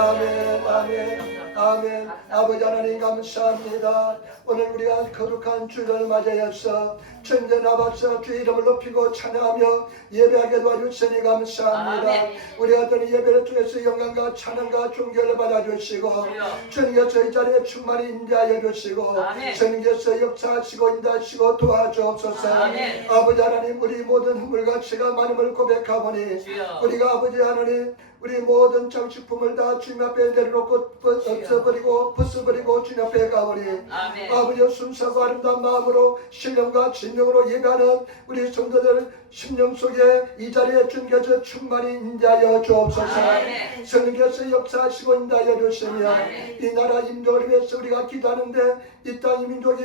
아멘, 아멘, 아멘. 아버지 하나님 감사합니다. 오늘 우리가 거룩한 주일을 맞이하여서 천전 아버지 주의 이름을 높이고 찬양하며 예배하게 도와주시니 감사합니다. 아멘. 우리가 드는 예배를 통해서 영광과 찬양과 존경을 받아주시고 주님께서 이 자리에 충만히 인도하여 주시고 아멘. 주님께서 역사하시고 인도하시고 도와주옵소서. 아멘. 아버지 하나님 우리 모든 허물가치가 많음을 고백하오니 주여. 우리가 아버지 하나님 우리 모든 장식품을 다 주님 앞에 내려놓고 없애버리고 벗어버리고 주님 앞에 가오니 아멘. 아버지의 순수하고 아름다운 마음으로 신령과 진정으로 예배하는 우리 성도들 심령 속에 이 자리에 주님께서 충만히 인도하여 주옵소서. 아멘. 성령께서 역사하시고 인도하여 주시며 아멘. 이 나라 인도를 위해서 우리가 기도하는데 이 땅 이 민족이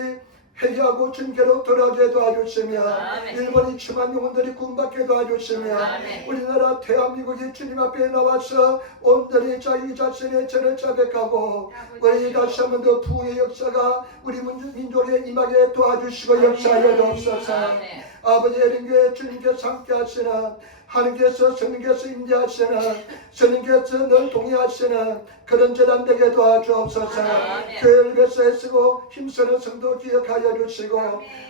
회개하고 주님께로 돌아오게 도와주시며 아멘. 일본이 충한 영혼들이 구원받게 도와주시며 아멘. 우리나라 대한민국이 주님 앞에 나와서 온전히 자기 자신의 죄를 자백하고 우리 다시 한 번 더 부흥의 역사가 우리 민족에 임하게 도와주시고 역사하여 주옵소서. 아멘. 아버지 에린교회 주님께서 함께 하시는 하느님께서 성령께서 임재하시는 성령께서 늘 동의하시는 그런 재단 되게 도와주옵소서. 아멘. 교회를 위해서 애쓰고 힘쓰는 성도 기억하여 주시고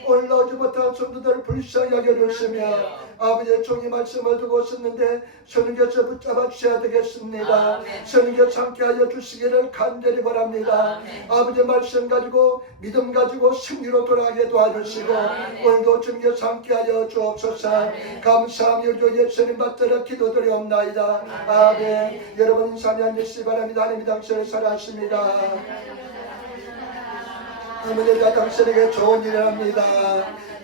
오늘 나오지 못한 성도들 불쌍히 하게 해주시며 아버지의 종이 말씀을 두고 있었는데 성령께서 붙잡아 주셔야 되겠습니다. 아멘. 성령께서 함께하여 주시기를 간절히 바랍니다. 아멘. 아버지의 말씀 가지고 믿음 가지고 승리로 돌아가게 도와주시고 아멘. 오늘도 주님께서 함께하여 주옵소서. 아멘. 감사하며 주 예수님 받들어 기도드리옵나이다. 아멘. 여러분 인사하며 앉으시기 바랍니다. 하나님이 당신을 사랑하십니다. 아버지가 당신에게 좋은 일을 합니다.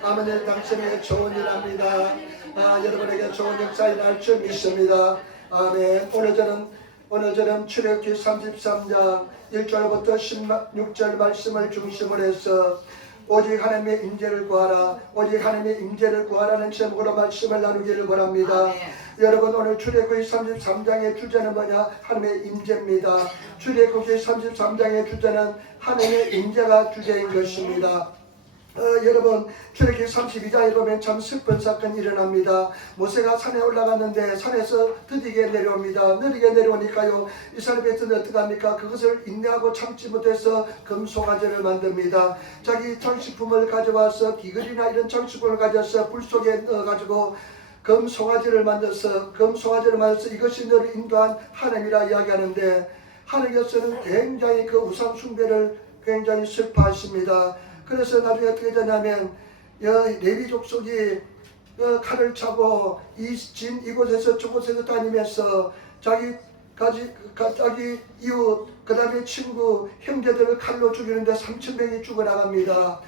아버지 당신에게 좋은 일을 합니다. 여러분에게 좋은 역사가 날 줄 믿습니다. 아멘. 오늘 저는 출애굽기 33장 1절부터 16절 말씀을 중심으로 해서 오직 하나님의 임재를 구하라, 오직 하나님의 임재를 구하라는 제목으로 말씀을 나누기를 바랍니다. 아멘. 여러분 오늘 출애굽기 33장의 주제는 뭐냐? 하나님의 임재입니다. 출애굽기 33장의 주제는 하나님의 임재가 주제인 것입니다. 여러분 출애굽기 32장에 보면 참 슬픈 사건이 일어납니다. 모세가 산에 올라갔는데 산에서 드디게 내려옵니다. 느리게 내려오니까요 이 사람이 어떻게 합니까? 그것을 인내하고 참지 못해서 금송아지를 만듭니다. 자기 장식품을 가져와서 귀걸이나 이런 장식품을 가져와서 불 속에 넣어가지고 금송아지를 만들어서 이것이 너를 인도한 하나님이라 이야기하는데 하나님께서는 굉장히 그 우상 숭배를 굉장히 슬퍼하십니다. 그래서 나중에 어떻게 되냐면 레위 족속이 칼을 차고 이곳에서 저곳에서 다니면서 자기 이웃 그 다음에 친구 형제들을 칼로 죽이는데 3,000명이 죽어나갑니다.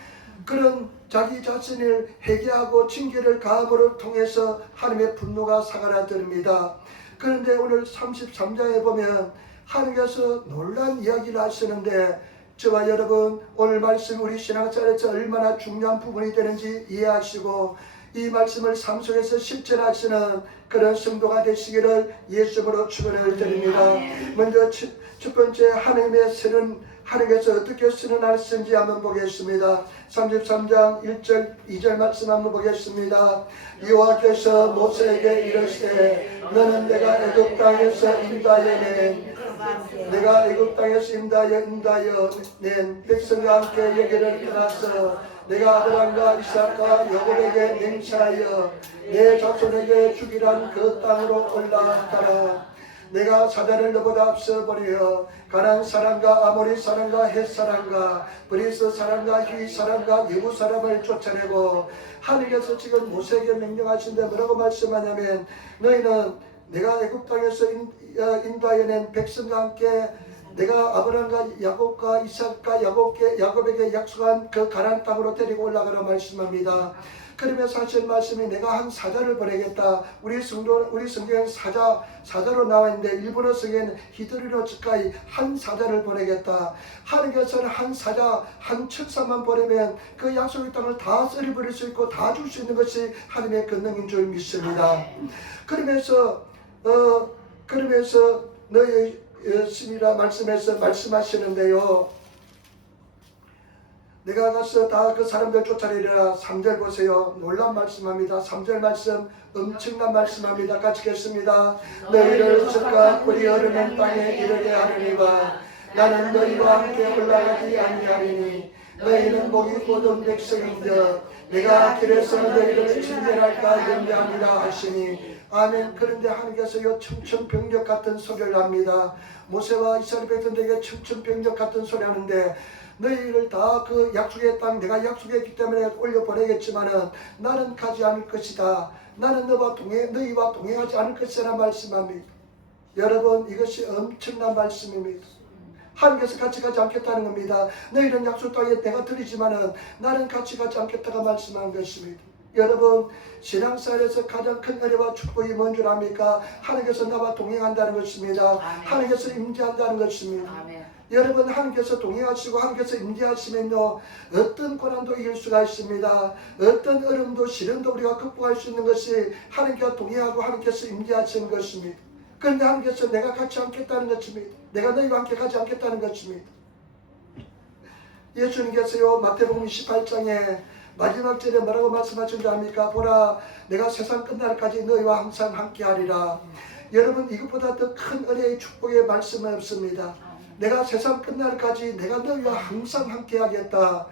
그런 자기 자신을 회개하고 징계를 가함으로 통해서 하나님의 분노가 사가라듭니다. 그런데 오늘 33장에 보면 하나님께서 놀라운 이야기를 하시는데 저와 여러분 오늘 말씀 우리 신앙생활에서 얼마나 중요한 부분이 되는지 이해하시고 이 말씀을 삶 속에서 실천하시는 그런 성도가 되시기를 예수님으로 축원을 드립니다. 먼저 첫 번째 하나님의 선은 하나님께서 어떻게 선언하셨는지 한번 보겠습니다. 33장 1절 2절 말씀 한번 보겠습니다. 여호와께서 모세에게 이르시되 너는 내가 애굽 땅에서 내가 애굽 땅에서 인도하여 낸 백성과 함께 여기를 떠나서 내가 아브라함과 이삭과 야곱에게 맹세하여 내 자손에게 주기란 그 땅으로 올라가라. 내가 사자를 너보다 앞서 버려 가나안 사람과 아모리 사람과 헷 사람과 브리스 사람과 휘 사람과 예부 사람을 쫓아내고 하나님께서 지금 모세에게 명령하신데 뭐라고 말씀하냐면 너희는 내가 애굽 땅에서 인도하여 낸 백성과 함께 내가 아브라함과 야곱과 이삭과 야곱에게 약속한 그 가나안 땅으로 데리고 올라가라 말씀합니다. 그러면서 하신 말씀이 내가 한 사자를 보내겠다. 우리 성경은 사자로 나와 있는데 일본어 성경에는 히드리노 츠카이 한 사자를 보내겠다. 하나님께서는 한 사자 한 척사만 보내면 그 약속의 땅을 다 썰어버릴 수 있고 다 줄 수 있는 것이 하나님의 권능인 줄 믿습니다. 그러면서 너희 신이라 말씀해서 말씀하시는데요. 내가 가서 다 그 사람들 쫓아내리라. 3절 보세요. 놀란 말씀합니다. 3절 말씀 엄청난 말씀합니다. 같이 읽겠습니다. 너희를 젖과 꿀이 흐르는 땅에 이르게 하느니와 나는 너희와 함께 올라가지 아니하리니 너희는 목이 곧은 백성인데 내가 길에서 너희를 진멸할까 염려합니다 하시니 아멘. 그런데 하나님께서요 청천벽력 같은 소리를 합니다. 모세와 이스라엘 백성들에게 청천벽력 같은 소리 하는데 너희를 다 그 약속의 땅 내가 약속했기 때문에 올려보내겠지만은 나는 가지 않을 것이다. 나는 너희와 동행하지 않을 것이라 말씀합니다. 여러분 이것이 엄청난 말씀입니다. 하나님께서 같이 가지 않겠다는 겁니다. 너희는 약속 땅에 내가 드리지만은 나는 같이 가지 않겠다가 말씀한 것입니다. 여러분 신앙생활에서 가장 큰 은혜와 축복이 뭔 줄 압니까? 하나님께서 나와 동행한다는 것입니다. 하나님께서 임재한다는 것입니다. 아멘. 여러분 하나님께서 동행하시고 하나님께서 임재하시면요 어떤 고난도 이길 수가 있습니다. 어떤 어려움도 시련도 우리가 극복할 수 있는 것이 하나님께서 동행하고 하나님께서 임재하시는 것입니다. 그런데 하나님께서 내가 같이 않겠다는 것입니다. 내가 너희와 함께 가지 않겠다는 것입니다. 예수님께서요 마태복음 18장에 마지막 절에 뭐라고 말씀하신지 압니까? 보라 내가 세상 끝날까지 너희와 항상 함께하리라. 여러분 이것보다 더 큰 은혜의 축복의 말씀은 없습니다. 내가 세상 끝날까지 내가 너희와 항상 함께하겠다.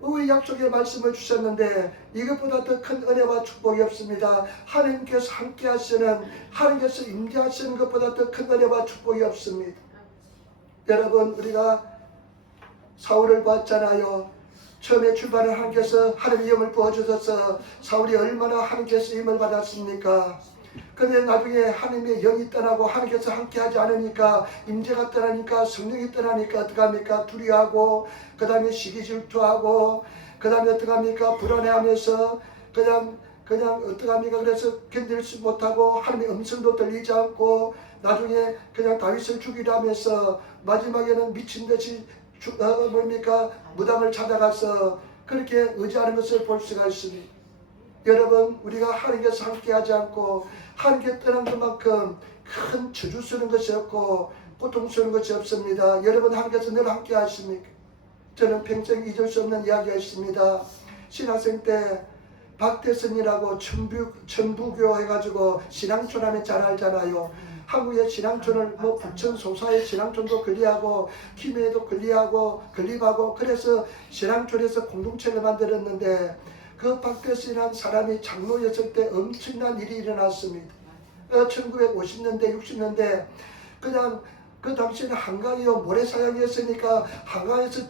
우리 약속의 말씀을 주셨는데 이것보다 더 큰 은혜와 축복이 없습니다. 하나님께서 함께하시는 하나님께서 임재하시는 것보다 더 큰 은혜와 축복이 없습니다. 여러분 우리가 사울을 봤잖아요. 처음에 출발을 하나님께서 하나님의 힘을 부어주셔서 사울이 얼마나 하나님께서 힘을 받았습니까? 그런데 나중에 하나님의 영이 떠나고 하나님께서 함께하지 않으니까 임재가 떠나니까 성령이 떠나니까 어떡합니까? 두려워하고 그 다음에 시기질투하고 그 다음에 어떡합니까? 불안해하면서 그냥 어떡합니까? 그래서 견딜 수 못하고 하나님의 음성도 들리지 않고 나중에 그냥 다윗을 죽이려 하면서 마지막에는 미친듯이 무당을 찾아가서 그렇게 의지하는 것을 볼 수가 있습니다. 여러분 우리가 하나님께서 함께하지 않고 하나님께 떠난 것만큼 큰 저주스러운 것이 없고 고통스러운 것이 없습니다. 여러분 하나님께서 늘 함께 하십니까? 저는 평생 잊을 수 없는 이야기가 있습니다. 신학생 때 박태선이라고 천부교 해가지고 신앙촌 하면 잘 알잖아요. 한국의 신앙촌을 부천 소사의 신앙촌도 건립하고 김해에도 건립하고 그래서 신앙촌에서 공동체를 만들었는데 그 박태선이라는 사람이 장로였을 때 엄청난 일이 일어났습니다. 1950년대 60년대 그냥 그 당시에는 한강이요 모래사장이었으니까 한강에서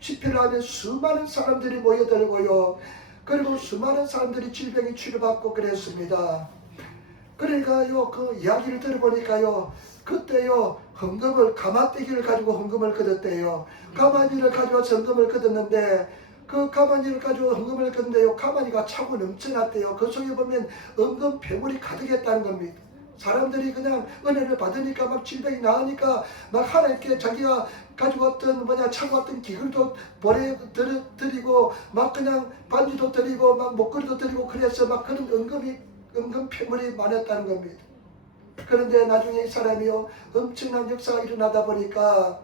집회를 하면 수많은 사람들이 모여들고요. 그리고 수많은 사람들이 질병이 치료받고 그랬습니다. 그러니까요 그 이야기를 들어보니까요 그때요 헌금을 가마떼기를 가지고 헌금을 거뒀대요. 가마니를 가져와서 헌금을 거뒀는데 그 가마니를 가지고 헌금을 거뒀는데요 가마니가 차고 넘쳐났대요. 그 속에 보면 은금 폐물이 가득했다는 겁니다. 사람들이 그냥 은혜를 받으니까 막 질병이 나으니까 막 하나님께 자기가 가지고 왔던 차고 왔던 기글도 보내드리고 막 그냥 반지도 드리고 막 목걸이도 드리고 그래서 막 그런 은금 폐물이 많았다는 겁니다. 그런데 나중에 이 사람이요 엄청난 역사가 일어나다 보니까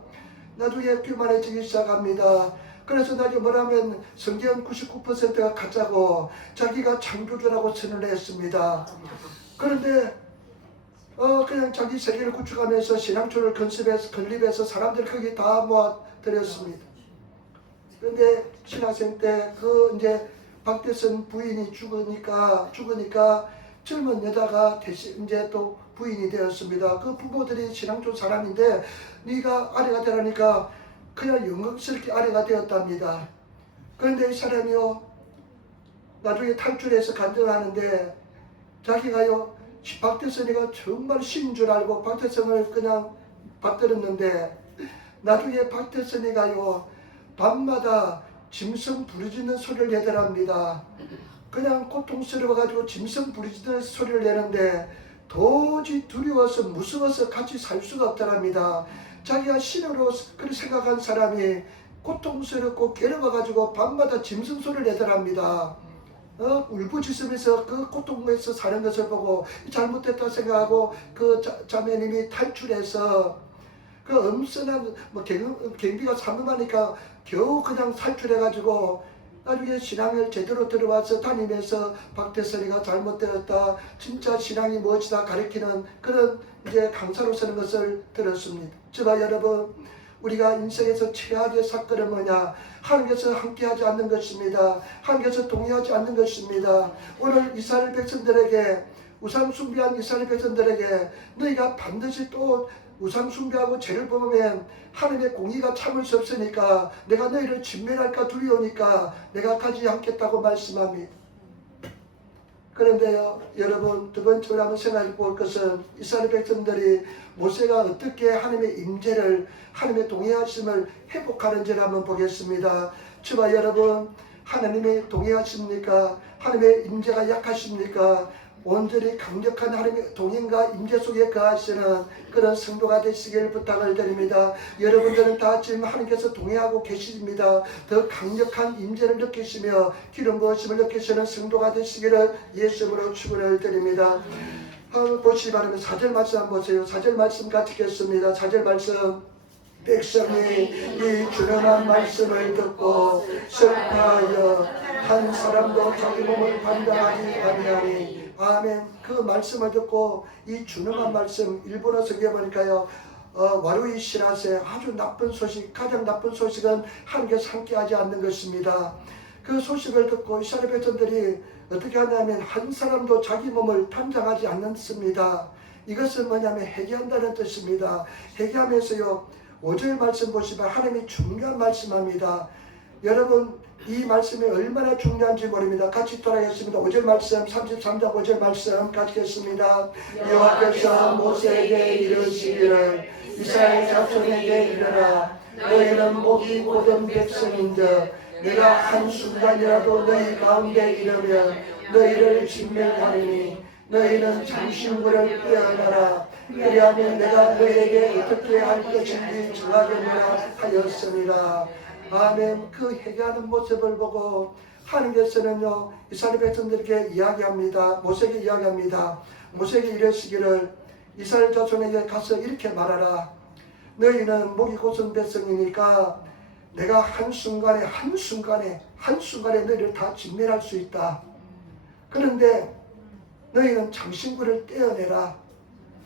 나중에 교만해지기 시작합니다. 그래서 나중에 뭐라면 성경 99%가 가짜고 자기가 창조주라고 선언을 했습니다. 그런데 그냥 자기 세계를 구축하면서 신앙촌을 건립해서 사람들 거기 다 모아들였습니다. 그런데 신학생 때 그 이제 박태선 부인이 죽으니까 젊은 여자가 대신 이제 또 부인이 되었습니다. 그 부모들이 신앙촌 사람인데 네가 아내가 되라니까 그냥 영광스럽게 아내가 되었답니다. 그런데 이 사람이요 나중에 탈출해서 간증하는데 자기가요 박태선이가 정말 신인 줄 알고 박태선을 그냥 받들었는데 나중에 박태선이가요 밤마다 짐승 부르짖는 소리를 내더랍니다. 그냥 고통스러워가지고 짐승 부르짖는 소리를 내는데 도저히 두려워서 무서워서 같이 살 수가 없더랍니다. 자기가 신으로 그렇게 생각한 사람이 고통스럽고 괴로워가지고 밤마다 짐승 소리를 내더랍니다. 울부짖으면서 그 고통에서 사는 것을 보고 잘못됐다 생각하고 그 자매님이 탈출해서 그 엄선한 경비가 삼엄하니까 겨우 그냥 살출해가지고 나중에 신앙을 제대로 들어와서 다니면서 박대선이가 잘못되었다, 진짜 신앙이 무엇이다 가르치는 그런 이제 강사로 서는 것을 들었습니다. 저와 여러분, 우리가 인생에서 최악의 사건은 뭐냐? 하나님께서 함께하지 않는 것입니다. 하나님께서 동의하지 않는 것입니다. 오늘 이스라엘 백성들에게, 우상 숭배한 이스라엘 백성들에게 너희가 반드시 또 우상 숭배하고 죄를 범하면 하나님의 공의가 참을 수 없으니까 내가 너희를 진멸할까 두려우니까 내가 가지 않겠다고 말씀합니다. 그런데요, 여러분, 두 번째로 한번 생각해 볼 것은 이스라엘 백성들이 모세가 어떻게 하나님의 임재를, 하나님의 동의하심을 회복하는지를 한번 보겠습니다. 저와 여러분, 하나님의 동의하십니까? 하나님의 임재가 약하십니까? 온전히 강력한 하나님의 동행과 임재 속에 거하시는 그런 성도가 되시길 부탁을 드립니다. 여러분들은 다 지금 하나님께서 동행하고 계십니다. 더 강력한 임재를 느끼시며 기름 부으심을 느끼시는 성도가 되시기를 예수님으로 축원을 드립니다. 보시기 바랍니다. 4절 말씀 한번 보세요. 4절 말씀 같이 읽겠습니다. 4절 말씀. 백성이 이 준엄한 말씀을 듣고 슬퍼하여 한 사람도 자기 몸을 판단하지 아니하니. 아멘. 그 말씀을 듣고 이 준엄한 말씀, 일본어 성경에 보니까요, 와루이 시라세, 아주 나쁜 소식, 가장 나쁜 소식은 하나님께서 함께하지 않는 것입니다. 그 소식을 듣고 이스라엘 백성들이 어떻게 하냐면 한 사람도 자기 몸을 판단하지 않습니다. 이것은 뭐냐면 회개한다는 뜻입니다. 회개하면서요, 5절 말씀 보시면 하나님이 중요한 말씀합니다. 여러분, 이 말씀이 얼마나 중요한지 모릅니다. 같이 따라하겠습니다. 5절 말씀, 33장 5절 말씀 같이 하겠습니다. 여호와께서 모세에게 이르시기를 이스라엘 자손에게 이르라. 너희는 목이 곧은 백성인즉 내가 한순간이라도 너희 가운데 이르면 너희를 진멸하리니 너희는 장신구를 빼어나라. 그리하면 내가 너희에게 어떻게 할 것인지 정하겠노라 하였습니다. 아멘. 그 회개하는 모습을 보고 하나님께서는요, 이스라엘 백성들에게 이야기합니다. 모세에게 이야기합니다. 모세에게 이르시기를 이스라엘 자손에게 가서 이렇게 말하라. 너희는 목이 곧은 백성이니까 내가 한순간에 너희를 다 진멸할 수 있다. 그런데 너희는 장신구를 떼어내라.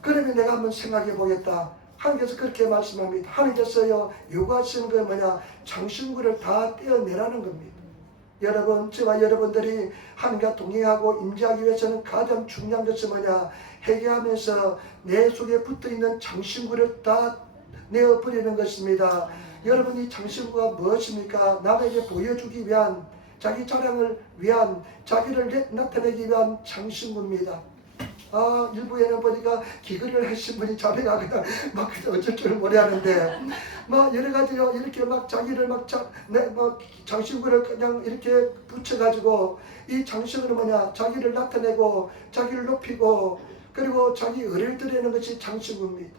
그러면 내가 한번 생각해 보겠다. 하나님께서 그렇게 말씀합니다. 하나님께서요, 요구하시는 건 뭐냐? 장신구를 다 떼어내라는 겁니다. 여러분, 저와 여러분들이 하나님과 동행하고 임재하기 위해서는 가장 중요한 것은 뭐냐? 회개하면서 내 속에 붙어있는 장신구를 다 내어버리는 것입니다. 여러분, 이 장신구가 무엇입니까? 남에게 보여주기 위한, 자기 자랑을 위한, 자기를 나타내기 위한 장신구입니다. 일부에는 보니까 기근을 하신 분이 자매가 그냥 막 어쩔 줄 모르는데 막 여러 가지요, 이렇게 막 자기를 막 장신구를 그냥 이렇게 붙여가지고, 이 장신구는 뭐냐? 자기를 나타내고 자기를 높이고 그리고 자기 의를 드리는 것이 장신구입니다.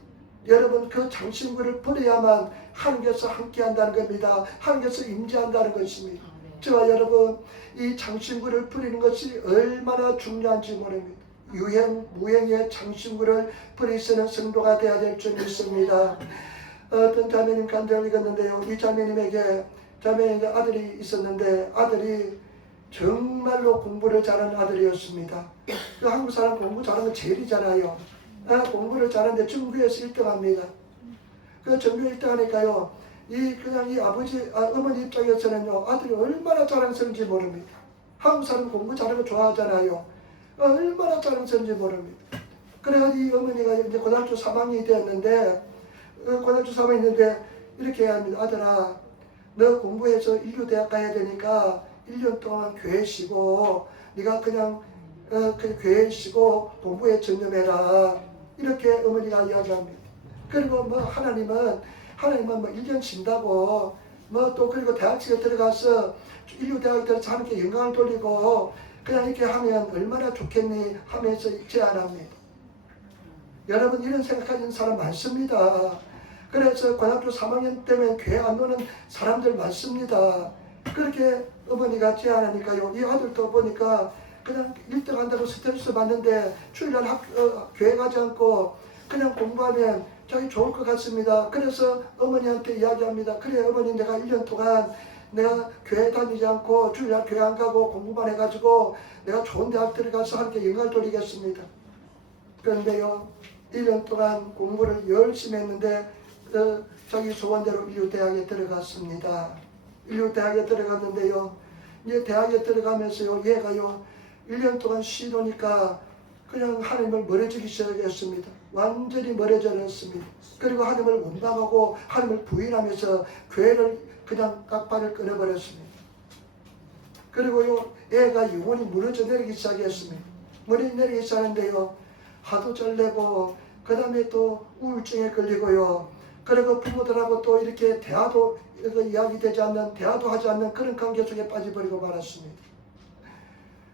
여러분, 그 장신구를 버려야만 하나님께서 함께한다는 겁니다. 하나님께서 임재한다는 것입니다. 저와 여러분, 이 장신구를 버리는 것이 얼마나 중요한지 모릅니다. 무행의 장신구를 버리시는 성도가 되어야 될 줄 믿습니다. 어떤 자매님 간증을 읽었는데요, 이 자매에게 아들이 있었는데 아들이 정말로 공부를 잘하는 아들이었습니다. 그 한국 사람 공부 잘하는 건 제일이잖아요. 공부를 잘하는데 전교에서 1등합니다. 그 전교 1등 하니까요, 이 어머니 입장에서는요, 아들이 얼마나 자랑스러운지 모릅니다. 한국 사람 공부 잘하는 거 좋아하잖아요. 얼마나 자랑스러운지 모릅니다. 그래가지고 이 어머니가 이제 고등학교 3학년이 되었는데, 고등학교 3학년인데 이렇게 합니다. 아들아, 너 공부해서 인류대학 가야 되니까 1년 동안 교회 쉬고 네가 그냥 교회 쉬고 공부에 전념해라. 이렇게 어머니가 이야기합니다. 그리고 하나님은 뭐 1년 쉰다고 또 그리고 대학식에 들어가서 인류대학에 들어서 하나님께 영광을 돌리고 그냥 이렇게 하면 얼마나 좋겠니 하면서 제안합니다. 여러분, 이런 생각하는 사람 많습니다. 그래서 고등학교 3학년 때문에 교회 안 오는 사람들 많습니다. 그렇게 어머니가 제안하니까요, 이 아들도 보니까 그냥 1등 한다고 스트레스 받는데 주일날 교회 가지 않고 그냥 공부하면 자기 좋을 것 같습니다. 그래서 어머니한테 이야기합니다. 그래 어머니, 내가 1년 동안 내가 교회 다니지 않고 주일날 교회 안 가고 공부만 해가지고 내가 좋은 대학 들어가서 함께 영광을 돌리겠습니다. 그런데요, 1년 동안 공부를 열심히 했는데 자기 소원대로 인류대학에 들어갔습니다. 인류대학에 들어갔는데요, 이제 대학에 들어가면서요, 얘가요 1년 동안 쉬노니까 그냥 하나님을 멀어지기 시작했습니다. 완전히 멀어졌습니다. 그리고 하나님을 원망하고 하나님을 부인하면서 교회를 그냥 깍발을 끊어버렸습니다. 그리고요, 애가 영혼이 무너져 내리기 시작했습니다. 무너져 내리기 시작하는데요, 하도 절레고 그 다음에 또 우울증에 걸리고요, 그리고 부모들하고 또 이렇게 대화도 이야기되지 않는, 대화도 하지 않는 그런 관계 속에 빠져버리고 말았습니다.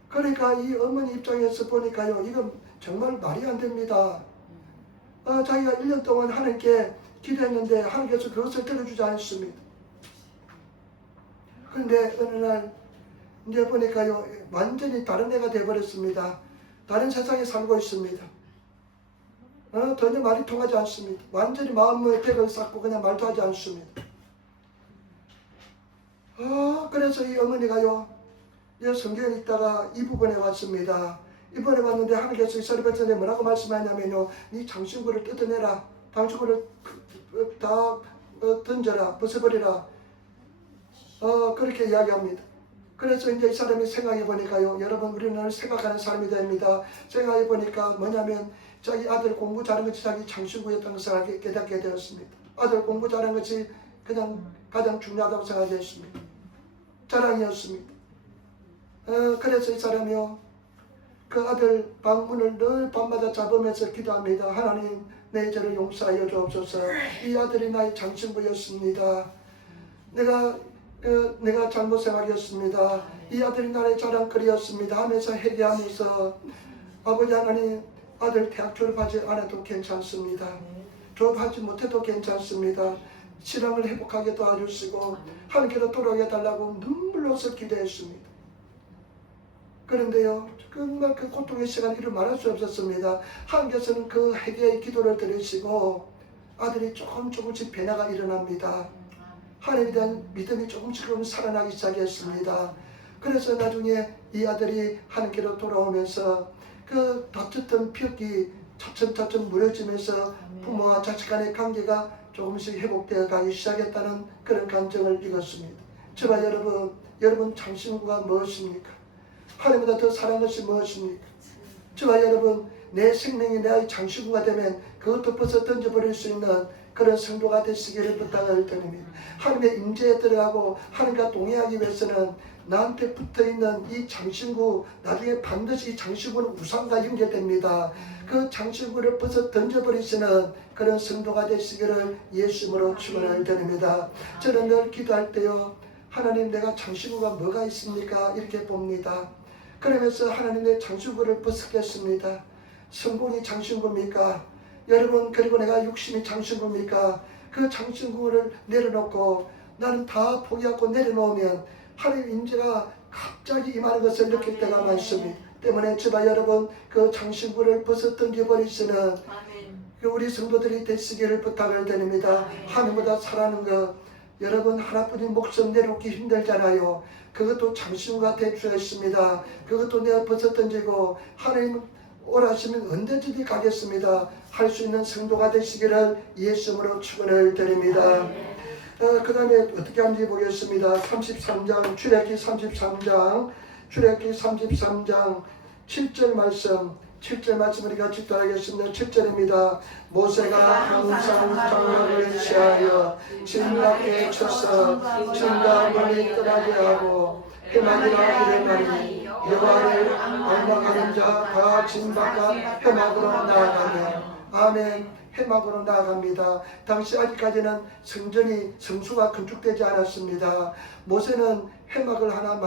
그러니까 이 어머니 입장에서 보니까요, 이건 정말 말이 안 됩니다. 자기가 1년 동안 하나님께 기도했는데 하나님께서 그것을 들어주지 않습니다. 그런데 어느 날 이제 보니까요, 완전히 다른 애가 되어버렸습니다. 다른 세상에 살고 있습니다. 전혀 말이 통하지 않습니다. 완전히 마음의 벽을 쌓고 그냥 말도 하지 않습니다. 그래서 이 어머니가요, 성경에 있다가 이 부분에 왔습니다. 이번에 왔는데 하나님께서 이스라엘 백성에게 뭐라고 말씀하냐면요, 네 장신구를 뜯어내라, 장신구를 다 던져라, 벗어버리라, 그렇게 이야기합니다. 그래서 이제 이 사람이 생각해 보니까요, 여러분, 우리는 생각하는 사람이 됩니다. 생각해 보니까 뭐냐면 자기 아들 공부 잘하는 것이 자기 장신구였다는 것을 깨닫게 되었습니다. 아들 공부 잘하는 것이 그냥 가장 중요하다고 생각했습니다. 자랑이었습니다. 그래서 이 사람이요, 그 아들 방문을 늘 밤마다 잡으면서 기도합니다. 하나님, 내 죄를 용서하여 주옵소서. 이 아들이 나의 장신구였습니다. 내가 잘못 생각했습니다. 이 아들이 나의 자랑거리였습니다 하면서 회개하면서, 아버지 하나님, 아들 대학 졸업하지 않아도 괜찮습니다. 졸업하지 못해도 괜찮습니다. 신앙을 회복하게 도와주시고 하나님께로 돌아오게 달라고 눈물로서 기도했습니다. 그런데요, 정말 그 고통의 시간 이루 말할 수 없었습니다. 하나님께서는 그 회개의 기도를 들으시고 아들이 조금씩 변화가 일어납니다. 하나님에 대한 믿음이 조금씩 살아나기 시작했습니다. 그래서 나중에 이 아들이 하나님께로 돌아오면서 그 다쳤던 벽이 차츰 무너지면서 부모와 자식 간의 관계가 조금씩 회복되어 가기 시작했다는 그런 감정을 읽었습니다. 저와 여러분 장신구가 무엇입니까? 하나님보다 더 사랑하는 것이 무엇입니까? 저와 여러분, 내 생명이 내 장신구가 되면 그것도 벗어 던져버릴 수 있는 그런 성도가 되시기를 부탁을 드립니다. 하나님의 임재에 들어가고 하나님과 동행하기 위해서는 나한테 붙어있는 이 장신구, 나중에 반드시 이 장신구는 우상과 연결됩니다. 그 장신구를 벗어 던져버리시는 그런 성도가 되시기를 예수님으로 축원을 드립니다. 저는 늘 기도할 때요, 하나님, 내가 장신구가 뭐가 있습니까? 이렇게 봅니다. 그러면서 하나님, 내 장신구를 벗겠습니다. 성공이 장신구입니까? 여러분, 그리고 내가 육신이 장신구입니까? 그 장신구를 내려놓고 나는 다 포기하고 내려놓으면 하나님 임재가 갑자기 임하는 것을 느낄 때가 많습니다. 때문에 저와 여러분, 그 장신구를 벗어 던져버리시는 그 우리 성도들이 되시기를 부탁을 드립니다. 하나님보다 사랑하는 것, 여러분, 하나뿐인 목숨 내놓기 힘들잖아요. 그것도 장신구가 될 수 있습니다. 그것도 내가 벗어 던지고 하나님 오라시면 언제든지 가겠습니다 할 수 있는 성도가 되시기를 예수님으로 축원을 드립니다. 그 다음에 어떻게 하는지 보겠습니다. 33장, 출애굽기 33장 7절 말씀 우리 같이 따라하겠습니다. 7절입니다. 모세가 항상 장막을 취하여 진밖에 쳐서 진과 멀리 떠나게 하고 해막이라 이르나니 여호와를 앙망하는 자 다 진밖과 해막으로 나아가며. 아멘. 해막으로 나아갑니다. 당시 아직까지는 성수가 건축되지 않았습니다. 모세는 해막을 하나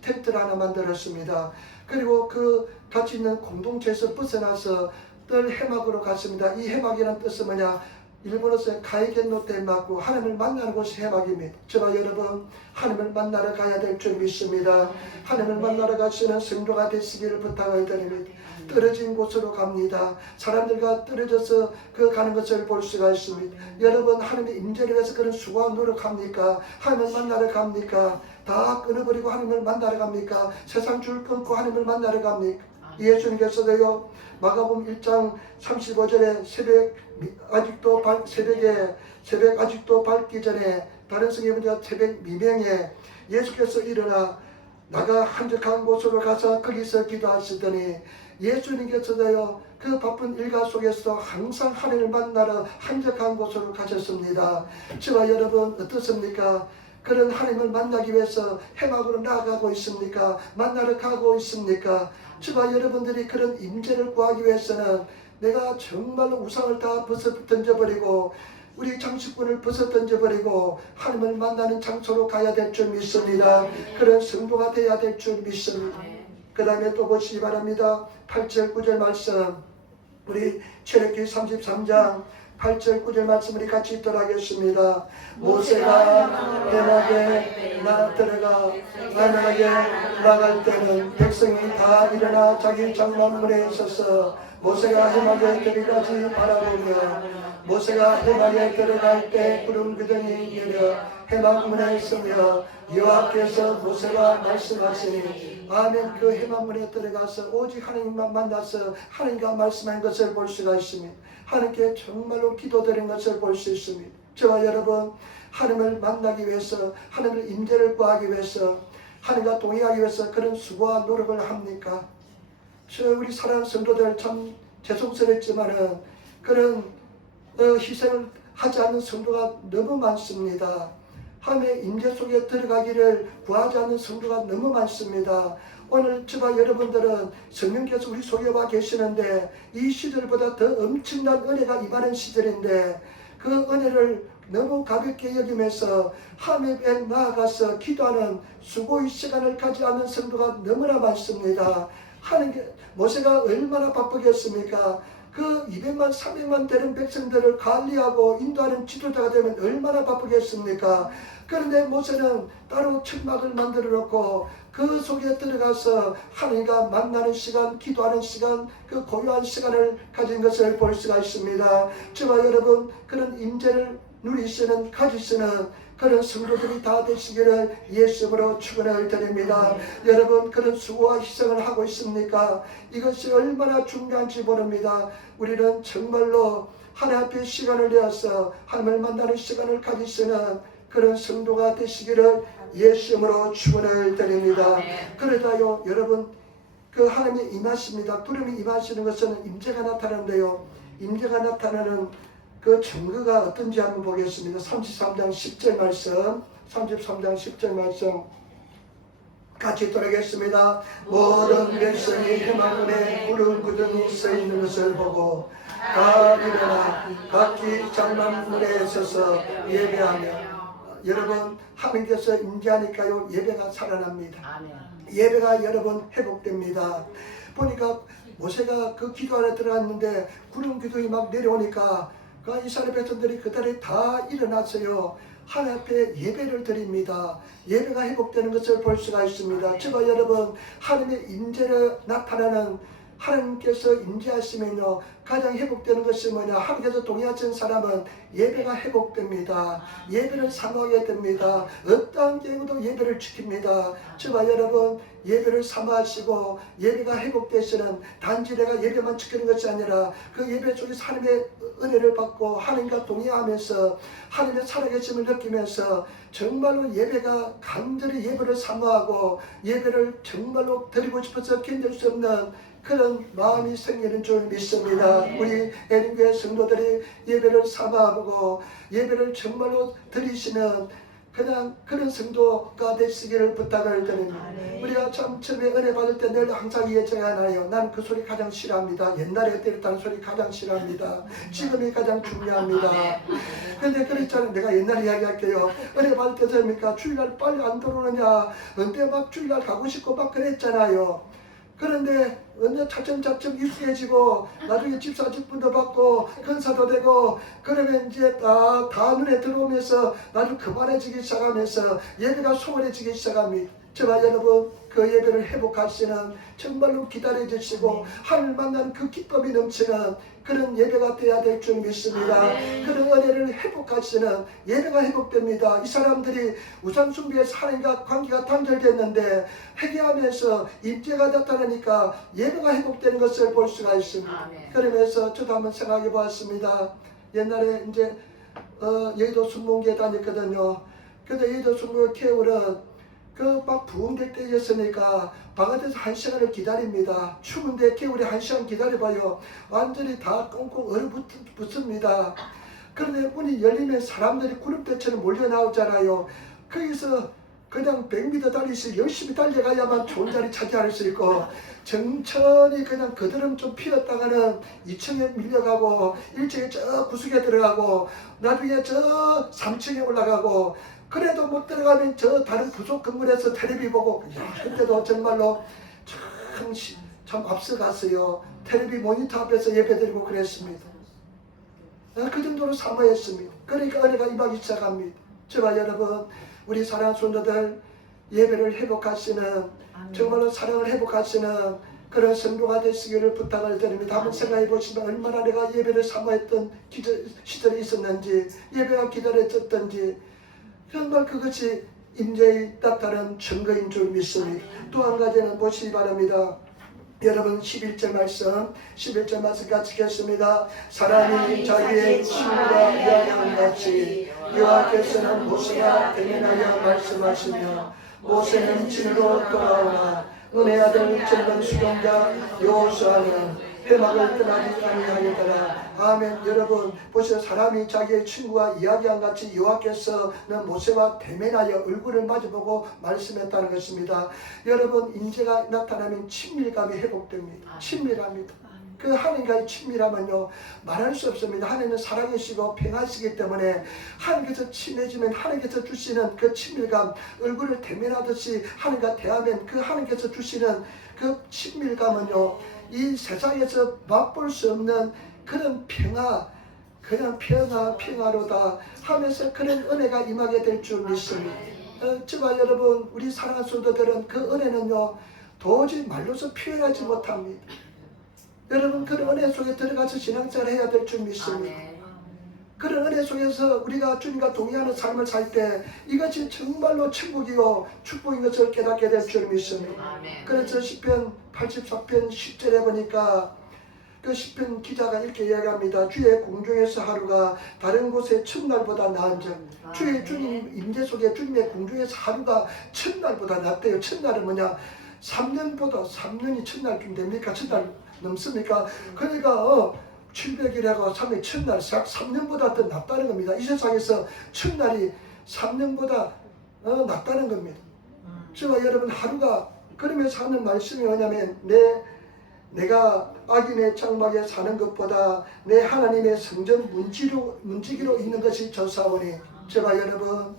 텐트를 하나 만들었습니다. 그리고 그 같이 있는 공동체에서 벗어나서 늘 해막으로 갔습니다. 이 해막이라는 뜻은 뭐냐? 일본어서 가이겐노 때 맞고 하나님을 만나는 곳이 해막입니다. 저와 여러분 하나님을 만나러 가야 될 줄 믿습니다. 하나님을 만나러 가시는 성도가 되시기를 부탁을 드립니다. 떨어진 곳으로 갑니다. 사람들과 떨어져서 그 가는 것을 볼 수가 있습니다. 여러분 하나님의 임재를 위해서 그런 수고와 노력합니까? 하나님을 만나러 갑니까? 다 끊어버리고 하나님을 만나러 갑니까? 세상 줄 끊고 하나님을 만나러 갑니까? 예수님께서도요 마가복음 1장 35절에 새벽 아직도 밝기 전에 다른 성경은 새벽 미명에 예수께서 일어나 나가 한적한 곳으로 가서 거기서 기도하시더니 예수님께서도요 그 바쁜 일과 속에서도 항상 하나님을 만나러 한적한 곳으로 가셨습니다. 저와 여러분 어떻습니까? 그런 하나님을 만나기 위해서 해막으로 나아가고 있습니까? 만나러 가고 있습니까? 저와 여러분들이 그런 임재를 구하기 위해서는 내가 정말로 우상을 다 벗어 던져버리고 우리 장식군을 벗어 던져버리고 하나님을 만나는 장소로 가야 될 줄 믿습니다. 그런 성도가 되어야 될 줄 믿습니다. 그 다음에 또 보시기 바랍니다. 8절 9절 말씀 우리 출애굽기 33장 8절 9절 말씀 우리 같이 읽도록 하겠습니다. 모세가 해막에 들어가게 나갈 때는 백성이 다 일어나 자기 장막문에 있어서 모세가 해막에 들어가지 바라보며 모세가 해막에 들어갈 때 구름 기둥이 내려 해막문에 있으며 여호와께서 모세가 말씀하시니 아멘. 그 해막문에 들어가서 오직 하나님만 만나서 하나님과 말씀한 것을 볼 수가 있습니다. 하나님께 정말로 기도드린 것을 볼 수 있습니다. 저와 여러분 하나님을 만나기 위해서 하나님의 임재를 구하기 위해서 하나님과 동의하기 위해서 그런 수고와 노력을 합니까? 우리 사랑하는 성도들 참 죄송스럽지만은 그런 희생을 하지 않는 성도가 너무 많습니다. 하나님의 임재 속에 들어가기를 구하지 않는 성도가 너무 많습니다. 오늘 저와 여러분들은 성령께서 우리 속에 와 계시는데 이 시절보다 더 엄청난 은혜가 임하는 시절인데 그 은혜를 너무 가볍게 여기면서 하나님께 나아가서 기도하는 수고의 시간을 가지 않는 성도가 너무나 많습니다. 하나님께 모세가 얼마나 바쁘겠습니까? 그 200만 300만 되는 백성들을 관리하고 인도하는 지도자가 되면 얼마나 바쁘겠습니까? 그런데 모세는 따로 천막을 만들어 놓고 그 속에 들어가서 하나님과 만나는 시간, 기도하는 시간, 그 고요한 시간을 가진 것을 볼 수가 있습니다. 저와 여러분 그런 임재를 누리시는 가지시는 그런 성도들이 다 되시기를 예수님으로 축원을 드립니다. 여러분 그런 수고와 희생을 하고 있습니까? 이것이 얼마나 중요한지 모릅니다. 우리는 정말로 하나님 앞에 시간을 내어서 하나님을 만나는 시간을 가지시는 그런 성도가 되시기를 예수님으로 축원을 드립니다. 그러다요 여러분 그 하나님이 임하십니다. 구름이 임하시는 것은 임재가 나타나는데요. 임재가 나타나는 그 증거가 어떤지 한번 보겠습니다. 33장 10절 말씀 33장 10절 말씀 같이 들어보겠습니다. 모든 백성이 해막문에 구름 구름이 서 있는 것을 보고 다 일어나 각기 장막문에 서서 예배하며 여러분 하나님께서 임재하니까요 예배가 살아납니다. 예배가 여러분 회복됩니다. 보니까 모세가 그 기도 안에 들어갔는데 구름 기둥이 막 내려오니까 그 이스라엘 백성들이 그들이 다 일어났어요. 하나님 앞에 예배를 드립니다. 예배가 회복되는 것을 볼 수가 있습니다. 저와 여러분 하나님의 임재를 나타나는 하나님께서 임재하시면요 가장 회복되는 것이 뭐냐? 하나님께서 동의하신 사람은 예배가 회복됩니다. 예배를 사모하게 됩니다. 어떠한 경우도 예배를 지킵니다. 저와 여러분 예배를 사모하시고 예배가 회복되시는 단지 내가 예배만 지키는 것이 아니라 그 예배 속에서 하나님의 은혜를 받고 하나님과 동의하면서 하나님의 살아계심을 느끼면서 정말로 예배가 간절히 예배를 사모하고 예배를 정말로 드리고 싶어서 견딜 수 없는 그런 마음이 생기는 줄 믿습니다. 우리 애림교회 성도들이 예배를 사모하고 예배를 정말로 드리시는 그냥 그런 성도가 되시기를 부탁을 드립니다. 우리가 참 처음에 은혜 받을 때 늘 항상 이 얘기하나요? 난 그 소리 가장 싫어합니다. 옛날에 때렸다는 소리 가장 싫어합니다. 지금이 가장 중요합니다. 근데 그랬잖아요. 내가 옛날 이야기할게요. 은혜 받을 때 됩니까? 주일날 빨리 안 들어오느냐? 언제 막 주일날 가고 싶고 막 그랬잖아요. 그런데 언제 차츰차츰 익숙해지고 나중에 집사 직분도 받고 근사도 되고 그러면 이제 다 눈에 들어오면서 나중에 그만해지기 시작하면서 예배가 소홀해지기 시작합니다. 저와 여러분 그 예배를 회복하시는 정말로 기다려주시고 하늘 만나는 그 기쁨이 넘치는 그런 예배가 되어야 될 줄 믿습니다. 그런 은혜를 회복하시는 예배가 회복됩니다. 이 사람들이 우상숭배에서 하나님과 관계가 단절됐는데 회개하면서 임재가 나타나니까 예배가 회복되는 것을 볼 수가 있습니다. 그러면서 저도 한번 생각해 보았습니다. 옛날에 이제 여의도 순복음교회 다녔거든요. 근데 여의도 순복음교회 개울은 그 막 부흥될 때였으니까 방앗에서 1시간을 기다립니다. 추운데 개울에 1시간 기다려봐요. 완전히 다 꽁꽁 얼어붙습니다. 그런데 문이 열리면 사람들이 구름대처럼 몰려 나오잖아요. 거기서 그냥 100m 달리시 열심히 달려가야만 좋은 자리 차지할 수 있고 천천히 그냥 그들은 좀 피었다가는 2층에 밀려가고 1층에 저 구석에 들어가고 나중에 저 3층에 올라가고 그래도 못 들어가면 저 다른 부속 건물에서 텔레비 보고 그때도 정말로 참 앞서갔어요. 텔레비 모니터 앞에서 예배드리고 그랬습니다. 그 정도로 사모했습니다. 그러니까 은혜가 임하기 시작합니다. 저와 여러분 우리 사랑하는 성도들 예배를 회복하시는 정말로 사랑을 회복하시는 그런 성도가 되시기를 부탁을 드립니다. 한번 생각해 보시면 얼마나 내가 예배를 사모했던 시절이 있었는지 예배가 기다려졌던지 정말 그것이 임재에 나타난 증거인 줄 믿습니다. 또 한 가지는 보시기 바랍니다. 여러분 11절 말씀 같이 읽겠습니다. 사람이 자기의 친구가 이야기하는 같이 여호와께서는 모세가 대면하여 말씀하시며 모세는 진으로 돌아오나 은혜 아들 젊은 수종자 여호수아는 회막을 떠나지 아니하였더라. 아멘. 여러분 보세요. 사람이 자기의 친구와 이야기한 같이 여호와께서는 모세와 대면하여 얼굴을 마주보고 말씀했다는 것입니다. 여러분 임재가 나타나면 친밀감이 회복됩니다. 친밀합니다. 그 하나님과의 친밀함은요 말할 수 없습니다. 하나님은 사랑이시고 평화시기 때문에 하나님께서 친해지면 하나님께서 주시는 그 친밀감 얼굴을 대면하듯이 하나님과 대하면 그 하나님께서 주시는 그 친밀감은요 이 세상에서 맛볼 수 없는 그런 평화 그냥 평화로다 하면서 그런 은혜가 임하게 될 줄 믿습니다. 저와 여러분 우리 사랑하는 성도들은 그 은혜는요 도저히 말로서 표현하지 못합니다. 여러분 그런 은혜 속에 들어가서 신앙생활을 해야 될 줄 믿습니다. 그런 은혜 속에서 우리가 주님과 동의하는 삶을 살 때 이것이 정말로 천국이요 축복인 것을 깨닫게 될 줄 믿습니다. 그래서 시편 84편 10절에 보니까 그 시편 기자가 이렇게 이야기합니다. 주의 공중에서 하루가 다른 곳의 첫날보다 나은 점. 주의 주님 임재 속에 주님의 공중에서 하루가 첫날보다 낫대요. 첫날은 뭐냐? 3년이 첫날쯤 됩니까? 첫날 넘습니까? 그러니까 700일하고 3일 첫날 3년보다 더 낫다는 겁니다. 이 세상에서 첫날이 3년보다 낫다는 겁니다. 저와 여러분 하루가 그러면서 하는 말씀이 뭐냐면 내가 악인의 장막에 사는 것보다 내 하나님의 성전 문지기로 있는 것이 좋사오니 저와 여러분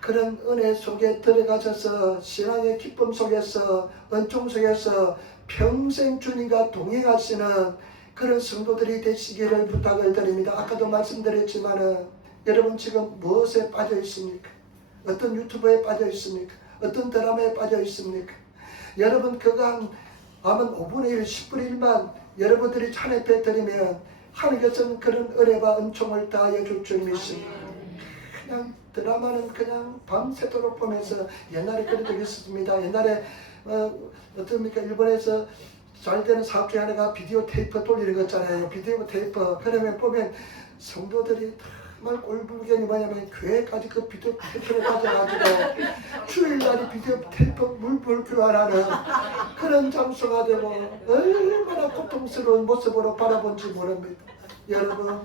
그런 은혜 속에 들어가셔서 신앙의 기쁨 속에서 은총 속에서 평생 주님과 동행하시는 그런 성도들이 되시기를 부탁을 드립니다. 아까도 말씀드렸지만은 여러분 지금 무엇에 빠져 있습니까? 어떤 유튜브에 빠져 있습니까? 어떤 드라마에 빠져 있습니까? 여러분 그거 한 5분의 1, 10분의 1만 여러분들이 찬양해 드리면 하나님께서는 그런 은혜와 은총을 다하여 줄 줄 믿습니다. 그냥 드라마는 그냥 밤새도록 보면서 옛날에 그런 적이 있었습니다. 옛날에 어떻습니까? 일본에서 잘 되는 사업 중에 하나가 비디오 테이프 돌리는 거 있잖아요. 비디오 테이프. 그러면 보면 성도들이 정말 꼴불견이 뭐냐면 교회까지 그 비디오 테이프를 가져가지고 주일날이 비디오 테이프 물불 교환하는 그런 장소가 되고 얼마나 고통스러운 모습으로 바라본지 모릅니다. 여러분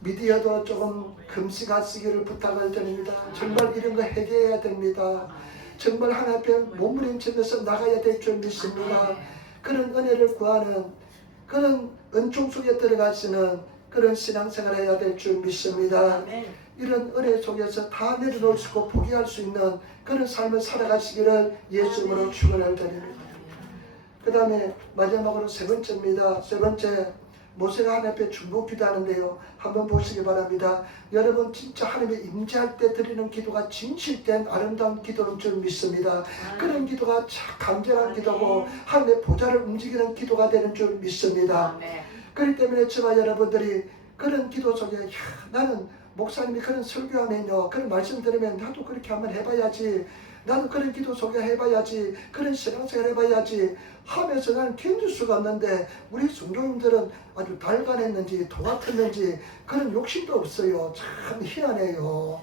미디어도 조금 금식하시기를 부탁을 드립니다. 정말 이런 거 해결해야 됩니다. 정말 하나님 앞에 몸부림치면서 나가야 될 줄 믿습니다. 그런 은혜를 구하는 그런 은총 속에 들어가시는 그런 신앙생활을 해야 될 줄 믿습니다. 이런 은혜 속에서 다 내려놓을 수 있고 포기할 수 있는 그런 삶을 살아가시기를 예수님으로 축원을 드립니다. 그 다음에 마지막으로 세 번째입니다. 세 번째, 모세가 하나님 앞에 중보 기도하는데요. 한번 보시기 바랍니다. 여러분 진짜 하나님의 임재할 때 드리는 기도가 진실된 아름다운 기도인 줄 믿습니다. 그런 기도가 참 간절한 기도고 하나님의 보좌를 움직이는 기도가 되는 줄 믿습니다. 그렇기 때문에 저와 여러분들이 그런 기도 속에 나는 목사님이 그런 설교하면요, 그런 말씀 들으면 나도 그렇게 한번 해봐야지, 나도 그런 기도 속에 해봐야지, 그런 신앙생활 해봐야지 하면서 나는 견딜 수가 없는데, 우리 성도님들은 아주 달간했는지 도같았는지 그런 욕심도 없어요. 참 희한해요.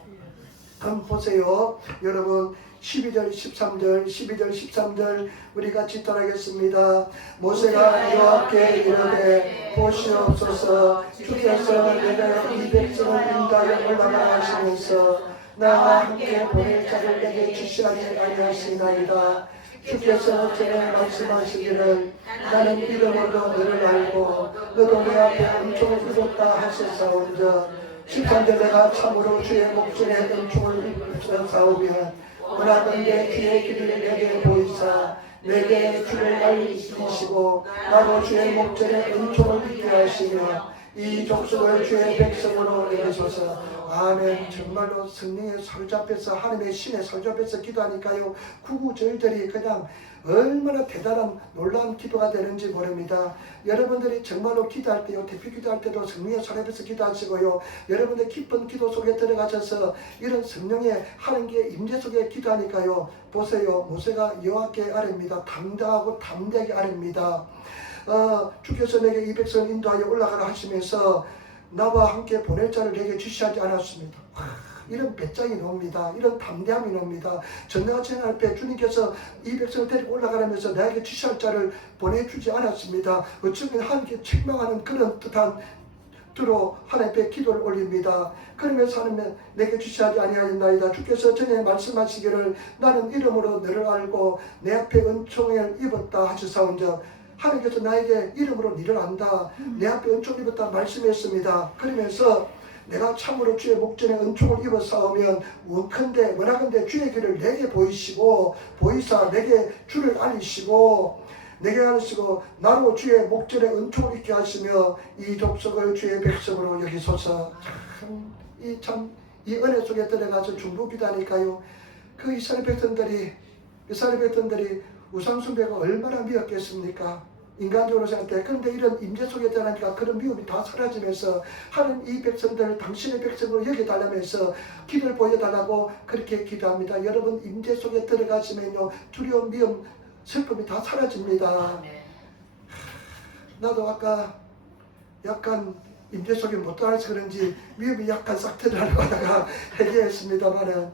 한번 보세요. 여러분 12절 13절 12절 13절 우리 같이 따라하겠습니다. 모세가 여호와께 이르되 보시옵소서, 주께서 내가 이 백성을 인도하여 올라가라 하시면서 나와 함께 보낼 자를 내게 주시하지 아니하시나이다. 주께서 전에 말씀하시기를 나는 이름으로 너를 알고 너도 내 앞에 은총을 입었다 하셨사온즉 13절 내가 참으로 주의 목전에 은총을 입었사오면 원하건대 주의 길을 내게 보이사 내게 주를 알리시고 나도 주의 목전에 은총을 입게 하시며 이 족속을 주의 백성으로 여기소서. 아멘. 정말로 성령의 사로잡혀서 하나님의 신의 사로잡혀서 기도하니까요, 구구절절이 그냥 얼마나 대단한 놀라운 기도가 되는지 모릅니다. 여러분들이 정말로 기도할 때요, 대표 기도할 때도 성령의 사로잡혀서 기도하시고요, 여러분의 깊은 기도 속에 들어가셔서 이런 성령의 하나님의 임재 속에 기도하니까요, 보세요, 모세가 여호와께 아뢰입니다. 당당하고 담대하게 아뢰입니다. 주께서 내게 이 백성을 인도하여 올라가라 하시면서 나와 함께 보낼 자를 내게 주시하지 않았습니다. 이런 배짱이 나옵니다. 이런 담대함이 나옵니다. 전능하신 앞에 주님께서 이 백성을 데리고 올라가라면서 나에게 주시할 자를 보내주지 않았습니다. 어쩌면 하나님께 책망하는 그런 뜻한 뜻으로 하나님 앞에 기도를 올립니다. 그러면서 하나님 내게 주시하지 아니하였나이다. 주께서 전에 말씀하시기를 나는 이름으로 너를 알고 내 앞에 은총을 입었다 하시사온즉 하나님께서 나에게 이름으로 너를 안다, 내 앞에 은총을 입었다 말씀했습니다. 그러면서 내가 참으로 주의 목전에 은총을 입어싸우면 원하건대 주의 길을 내게 보이시고 보이사 내게 주를 알리시고 나로 주의 목전에 은총을 입게 하시며 이 족속을 주의 백성으로 여기소서. 이 은혜 속에 들어가서 중보기도하니까요, 그 이스라엘 백성들이 우상숭배가 얼마나 미웠겠습니까? 인간적으로 생각할 때. 그런데 이런 임재 속에 들어가니까 그런 미움이 다 사라지면서 하나님 이 백성들을 당신의 백성으로 여겨달라면서 길을 보여달라고 그렇게 기도합니다. 여러분 임재 속에 들어가시면요, 두려움, 미움, 슬픔이 다 사라집니다. 나도 아까 약간 임재 속에 못 들어가서 그런지 미움이 약간 싹 들어가려고 하다가 회개했습니다만은,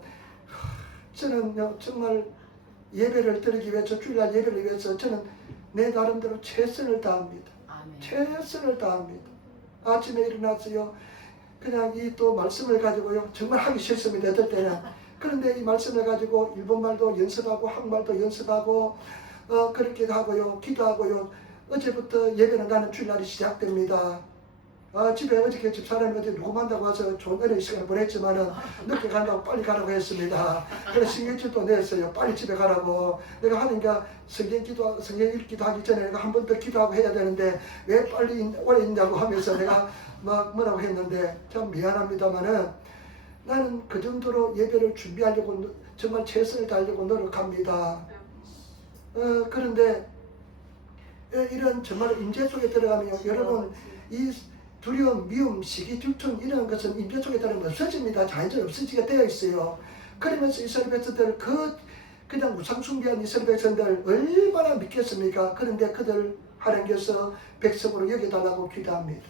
저는 정말 예배를 드리기 위해서, 주일날 예배를 위해서 저는 내 나름대로 최선을 다합니다. 최선을 다합니다. 아침에 일어났어요. 그냥 이 또 말씀을 가지고요, 정말 하기 싫습니다. 어떨 때는. 그런데 이 말씀을 가지고 일본말도 연습하고 한국말도 연습하고 그렇게 하고요, 기도하고요. 어제부터 예배는 나는 주일날이 시작됩니다. 집에 어저께 집사람이 어디 누구 만나고 와서 좋은 은혜 시간을 보냈지만은 늦게 간다고 빨리 가라고 했습니다. 그래서 신경질도 냈어요. 빨리 집에 가라고. 내가 하니까 성경 읽기도 하기 전에 내가 한 번 더 기도하고 해야 되는데 왜 빨리 오래 있냐고 하면서 내가 막 뭐라고 했는데 참 미안합니다만은 나는 그 정도로 예배를 준비하려고 정말 최선을 다하려고 노력합니다. 그런데 이런 정말 임재 속에 들어가면 여러분 이 두려움, 미움, 시기, 질투 이런 것은 임재 속에 들어가면 없어집니다. 자연적으로 없어지게 되어 있어요. 그러면서 이스라엘 백성들 그냥 우상숭배한 이스라엘 백성들 얼마나 믿겠습니까? 그런데 그들 하나님께서 백성으로 여겨달라고 기도합니다.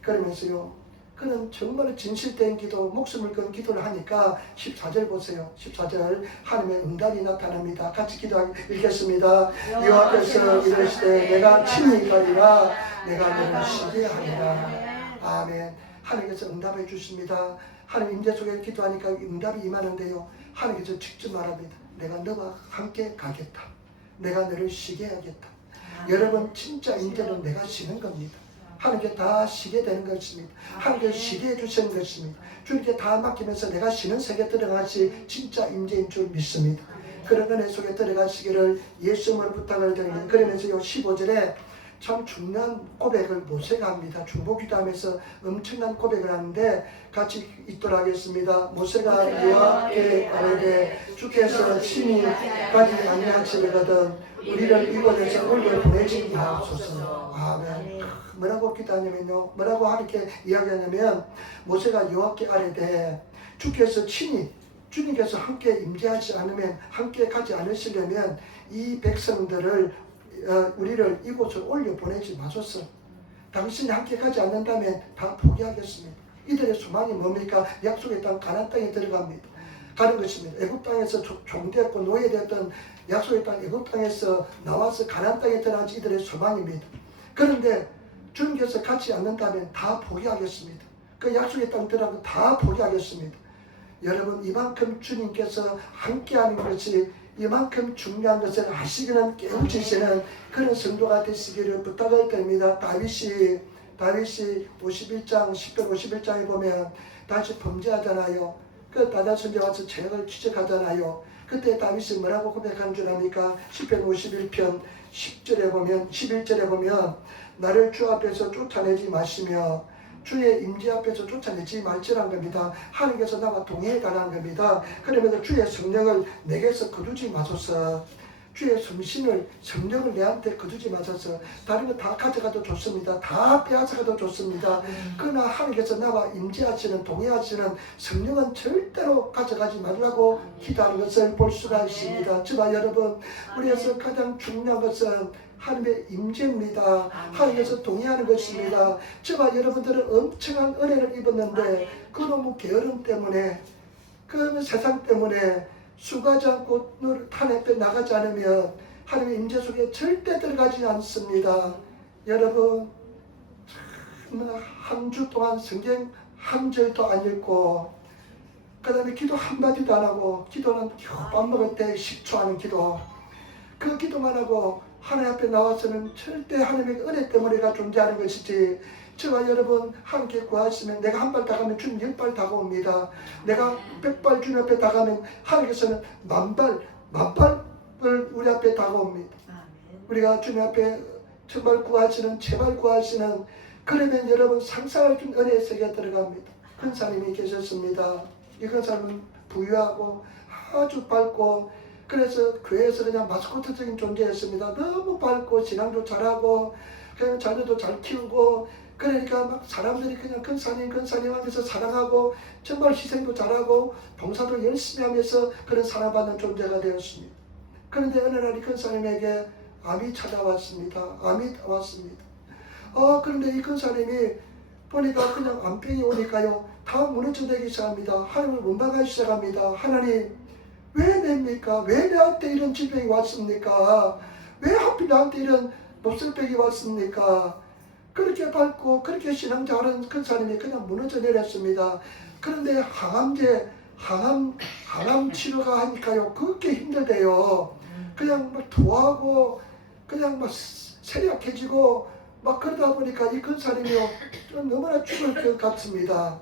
그러면서요, 그는 정말 진실된 기도, 목숨을 건 기도를 하니까 14절 보세요. 14절 하나님의 응답이 나타납니다. 같이 읽겠습니다. 여호와께서 이르시되 내가 친히 가리라 내가 너를 쉬게 하리라. 아멘. 하나님께서 응답해 주십니다. 하나님 임재 속에 기도하니까 응답이 임하는데요, 하나님께서 직접 말합니다. 내가 너와 함께 가겠다. 내가 너를 쉬게 하겠다. 여러분 진짜 임재는 내가 쉬는 겁니다. 하나님께 다 쉬게 되는 것입니다. 하나님께 쉬게 해주시는 것입니다. 주님께 다 맡기면서 내가 쉬는 세계 들어가시 진짜 임재인 줄 믿습니다. 그런 은혜 속에 들어가시기를 예수님으로 부탁을 드립니다. 그러면서 요 15절에 참 중요한 고백을 모세가 합니다. 중보기도하면서 엄청난 고백을 하는데 같이 읽도록 하겠습니다. 모세가 여호와께 아뢰되 주께서 친히 가지 아니하시거든 우리를 이곳에서 올려 보내지 마옵소서. 아멘. 뭐라고 기도하냐면요, 뭐라고 이렇게 이야기하냐면 모세가 여호와께 아뢰되 주께서 친히 주님께서 함께 임재하지 않으면 함께 가지 않으시려면 이 백성들을 우리를 이곳으로 올려 보내지 마소서. 당신이 함께 가지 않는다면 다 포기하겠습니다. 이들의 소망이 뭡니까? 약속의 땅 가나안 땅에 들어갑니다. 가는 것입니다. 애굽 땅에서 종되었고 노예되었던 약속의 땅 애굽 땅에서 나와서 가나안 땅에 들어간 이들의 소망입니다. 그런데 주님께서 가지 않는다면 다 포기하겠습니다. 그 약속의 땅 들어가면 다 포기하겠습니다. 여러분, 이만큼 주님께서 함께하는 것이 이만큼 중요한 것을 아시기는 깨우치시는 그런 성도가 되시기를 부탁을 드립니다. 다윗이 51장 10편 51장에 보면 다시 범죄하잖아요. 그 다다선지 와서 죄악을 지적하잖아요. 그때 다윗이 뭐라고 고백한 줄 압니까? 10편 51편 10절에 보면 11절에 보면 나를 주 앞에서 쫓아내지 마시며 주의 임재 앞에서 쫓아내지 말지란 겁니다. 하나님께서 나와 동행해달라는 겁니다. 그러면서 주의 성령을 내게서 거두지 마소서. 주의 성령을 내한테 거두지 마소서. 다른 거 다 가져가도 좋습니다. 다 빼앗아가도 좋습니다. 그러나 하나님께서 나와 임재하시는 동행하시는 성령은 절대로 가져가지 말라고 기도하는 것을 볼 수가 있습니다. 저와 여러분, 우리에서 가장 중요한 것은 하나님의 임재입니다. 하나님께서 동의하는 것입니다. 저와 여러분들은 엄청난 은혜를 입었는데 그놈의 게으름 때문에 그 세상 때문에 수고하지 않고 탄핵에 나가지 않으면 하나님의 임재 속에 절대 들어가지 않습니다. 여러분, 한 주 동안 성경 한 절도 안 읽고 그 다음에 기도 한마디도 안 하고 기도는 밥 먹을 때 10초 하는 기도, 그 기도만 하고 하나님 앞에 나와서는 절대 하나님의 은혜 때문에가 존재하는 것이지, 저와 여러분 함께 구하시면 내가 한 발 다가면 주님 10발 다가옵니다. 내가 100발 주님 앞에 다가면 하나님께서는 만발을 우리 앞에 다가옵니다. 우리가 주님 앞에 정말 구하시는, 제발 구하시는, 그러면 여러분 상상할 수 있는 은혜의 세계에 들어갑니다. 근사님이 계셨습니다. 이 근사님은 부유하고 아주 밝고, 그래서 교회에서 그냥 마스코트적인 존재였습니다. 너무 밝고 신앙도 잘하고 그냥 자녀도 잘 키우고, 그러니까 막 사람들이 그냥 근사님 하면서 사랑하고 정말 희생도 잘하고 봉사도 열심히 하면서 그런 사랑받는 존재가 되었습니다. 그런데 어느 날 이 근사님에게 암이 찾아왔습니다. 암이 왔습니다. 그런데 이 근사님이 보니까 그냥 암병이 오니까요, 다 무너져내기 시작합니다. 하나님을 원망하기 시작합니다. 하나님, 왜 냅니까? 왜 나한테 이런 질병이 왔습니까? 왜 하필 나한테 이런 몹쓸병이 왔습니까? 그렇게 밝고 그렇게 신앙 잘하는 큰 사람이 그냥 무너져 내렸습니다. 그런데 항암 치료가 하니까요, 그렇게 힘들대요. 그냥 막 토하고 그냥 막 세약해지고 막 그러다 보니까 이 큰 사람이요 너무나 죽을 것 같습니다.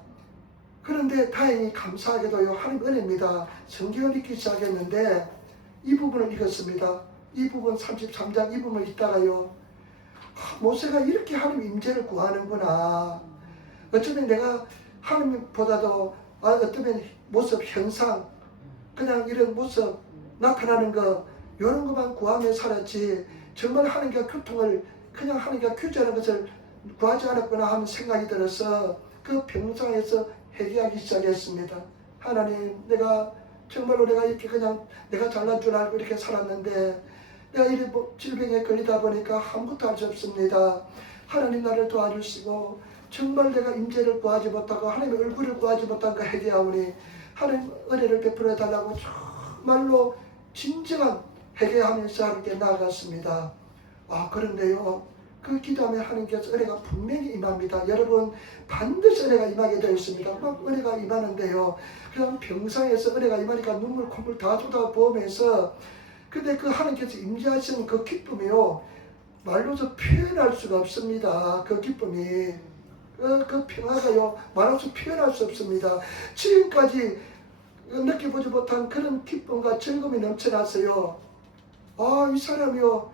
그런데 다행히 감사하게도요, 하나님 은혜입니다. 성경을 읽기 시작했는데 이 부분을 읽었습니다. 이 부분 33장 이 부분을 읽다가요, 모세가 이렇게 하나님 임재를 구하는구나. 어쩌면 내가 하나님보다도 어쩌면 모습 현상, 그냥 이런 모습 나타나는 거, 이런 것만 구하며 살았지 정말 하나님과 교통을, 그냥 하나님과 교제하는 것을 구하지 않았구나 하는 생각이 들어서 그 병상에서 회개하기 시작했습니다. 하나님, 내가 정말로 내가 이렇게 그냥 내가 잘난 줄 알고 이렇게 살았는데 내가 이 질병에 걸리다 보니까 아무것도 할 수 없습니다. 하나님 나를 도와주시고 정말 내가 임재를 구하지 못하고 하나님의 얼굴을 구하지 못한 그 회개하오니 하나님 은혜를 베풀어 달라고 정말로 진정한 회개하면서 하나님께 나아갔습니다. 그런데요, 그 기도하면 하나님께서 은혜가 분명히 임합니다. 여러분, 반드시 은혜가 임하게 되어 있습니다. 막 은혜가 임하는데요, 그냥 병상에서 은혜가 임하니까 눈물 콧물 다 쏟아부으면서, 근데 그 하나님께서 임재하시는 그 기쁨이요, 말로서 표현할 수가 없습니다. 그 기쁨이, 그 평화가요, 말로서 표현할 수 없습니다. 지금까지 느껴보지 못한 그런 기쁨과 즐거움이 넘쳐나서요. 이 사람이요,